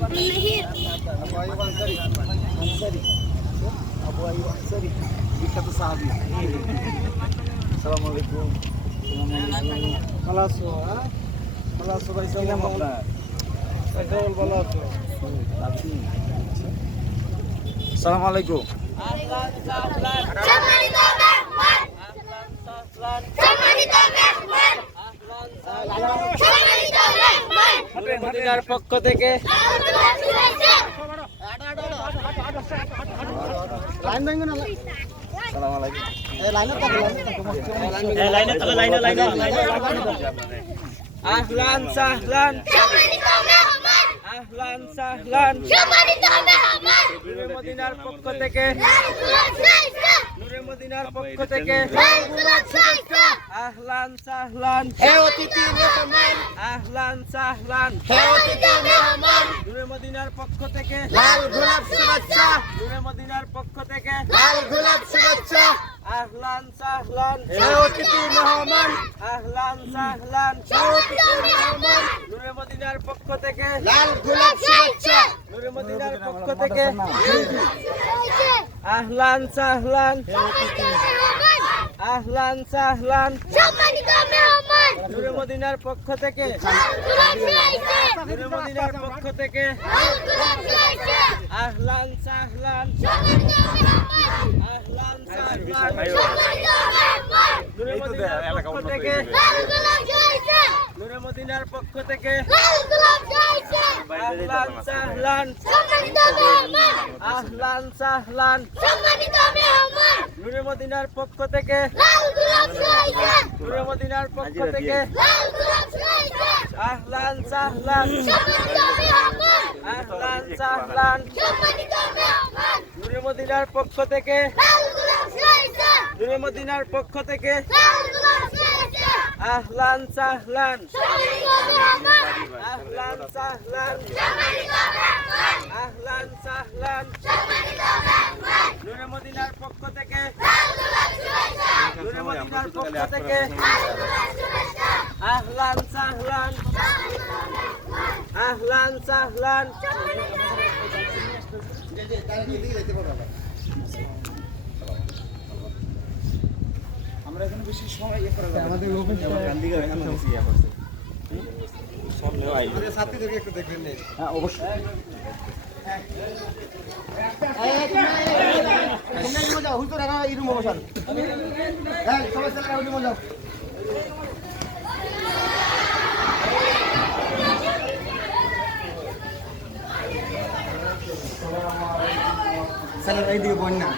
আইয়ুব আনসারি আনসারি আবু আইয়ুব আনসারি বিখ্যাত সাহাবি আসসালামু আলাইকুম ভালো আছো হ্যাঁ ভালো আছো ভাই সালাম আপনার কেবল ভালো আছো আসসালামু আলাইকুম সম্মানিত মেহমান সম্মানিত মেহমান থাকো লাইনে থাকো আহলান সাহলান। আহলান সাহলান। মদিনার পক্ষ থেকে মদিনার পক্ষ থেকে আহলান সাহলান। হে অতিথি মেহমান। আহলান সাহলান। হে অতিথি মেহমান। নূরে মদিনার পক্ষ থেকে লাল গোলাপ শুভেচ্ছা। নূরে মদিনার পক্ষ থেকে লাল গোলাপ শুভেচ্ছা। আহলান সাহলান। হে অতিথি মেহমান। আহলান সাহলান। হে অতিথি মেহমান। নূরে মদিনার পক্ষ থেকে লাল গোলাপ শুভেচ্ছা। নূরে মদিনার পক্ষ থেকে আহলান সাহলান। আহলান সাহলান। সম্মানিত মেহমান নূরে মদিনার পক্ষ থেকে। নূরে মদিনার পক্ষ থেকে। আহলান সাহলান। আহলান সাহলান। নূরে মদিনার পক্ষ থেকে লাল গোলাপ শুভেচ্ছা নূরে মদিনার পক্ষ থেকে লাল গোলাপ শুভেচ্ছা আহলান সাহলান। আহলান সাহলান। নূরে মদিনার পক্ষ থেকে। লাল নূরে মদিনার পক্ষ থেকে। লাল গোলাপ শুভেচ্ছা আহলান সাহলান। আহলান সাহলান। নূরে মদিনার পক্ষ থেকে। লাল নূরে মদিনার পক্ষ থেকে। আহলান সাহলান আহলান সাহলান আহলান সাহলান নূরে মদিনার পক্ষ থেকে নূরে মদিনার পক্ষ থেকে আহলান সাহলান আহলান সাহলান আমরা এখানে বেশি সময় ইয়ে করা যাবে আমাদের ছাত্রীদেরকে একটু দেখবেন হ্যাঁ অবশ্যই। হ্যাঁ ছেলেরা এইদিকে বন্যা।